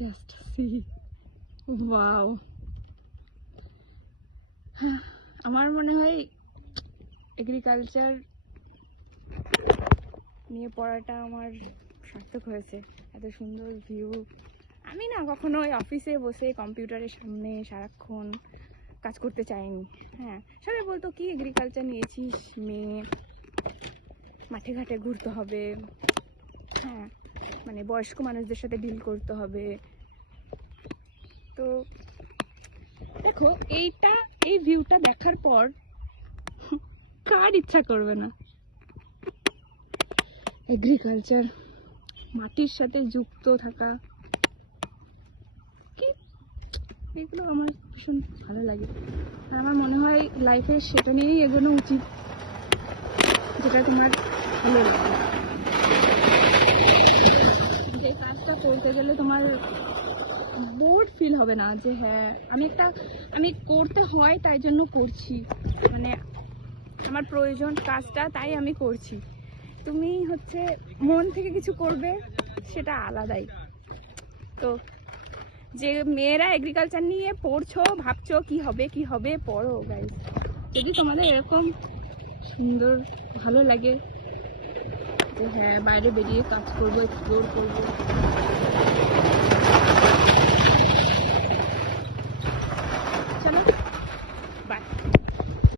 Just see, wow. আমার মনে হয় এগ্রিকালচার নিয়ে পড়াটা আমার সার্থক হয়েছে। এত সুন্দর ভিউ। আমি না কখনো ওই অফিসে বসে কম্পিউটারের সামনে সারাক্ষণ কাজ করতে চাইনি। হ্যাঁ, সবাই বলতো কি এগ্রিকালচার নিয়েছিস মেয়ে, মাঠে ঘাটে ঘুরতে হবে, হ্যাঁ মানে বয়স্ক মানুষদের সাথে ডিল করতে হবে। তো দেখো এই ভিউটা দেখার পর কার ইচ্ছা করবে না এগ্রিকালচার, মাটির সাথে যুক্ত থাকা, কি এগুলো আমার ভীষণ ভালো লাগে। আর আমার মনে হয় লাইফে সেটা নিয়েই এগোনো উচিত যেটা তোমার ভালো লাগে। যে কাজটা করতে গেলে তোমার বোর্ড ফিল হবে না, যে হ্যাঁ আমি করতে হয় তাই জন্য করছি, মানে আমার প্রয়োজন কাজটা তাই আমি করছি। তুমি হচ্ছে মন থেকে কিছু করবে সেটা আলাদাই। তো যে মেয়েরা এগ্রিকালচার নিয়ে পড়ছো, ভাবছো কি হবে পড়ো গাইস। যদি তোমাদের এরকম সুন্দর ভালো লাগে যে হ্যাঁ বাইরে বেরিয়ে কাজ করবো, এক্সপ্লোর করবো,